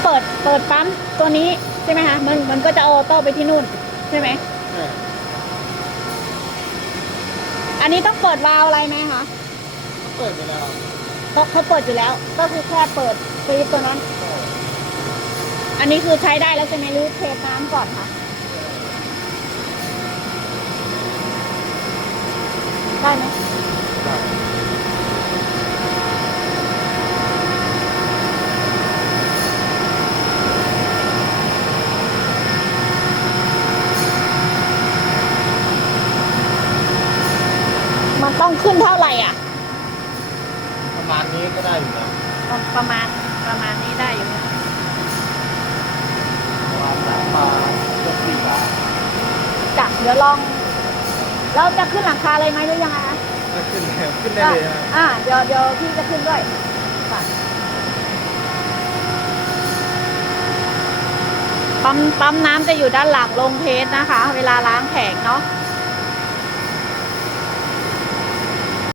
อกี้เมื่อกี้เปิดเปิดปั๊มตัวนี้ใช่ไหมคะมันมันก็จะออโต้ไปที่นู่นใช่ไหมใช่อันนี้ต้องเปิดวาล์วอะไรไหมคะเปิดไปแล้วเขาเขาเปิดอยู่แล้ว ก็คือแค่เปิดฟรีตัวนั้น อันนี้คือใช้ได้แล้วใช่ไหมหรือเทน้ำก่อนคะได้ไหม มันต้องขึ้นเท่าไหร่อะ ประมาณนี้ก็ได้อยู่นะประประมาณประมาณนี้ได้อยู่นะประมาณสามบาทเกือบสี่บาทจับเดี๋ยวลอง เราจะขึ้นหลังคาเลยไหมหรือยังไงคะก็ขึ้นแล้วขึ้นได้เลยนะอ่าเดี๋ยวเดี๋ยวพี่จะขึ้นด้วยค่ะปั๊มปั๊มน้ำจะอยู่ด้านหลังลงเพจนะคะ เวลาล้างแผงเนาะ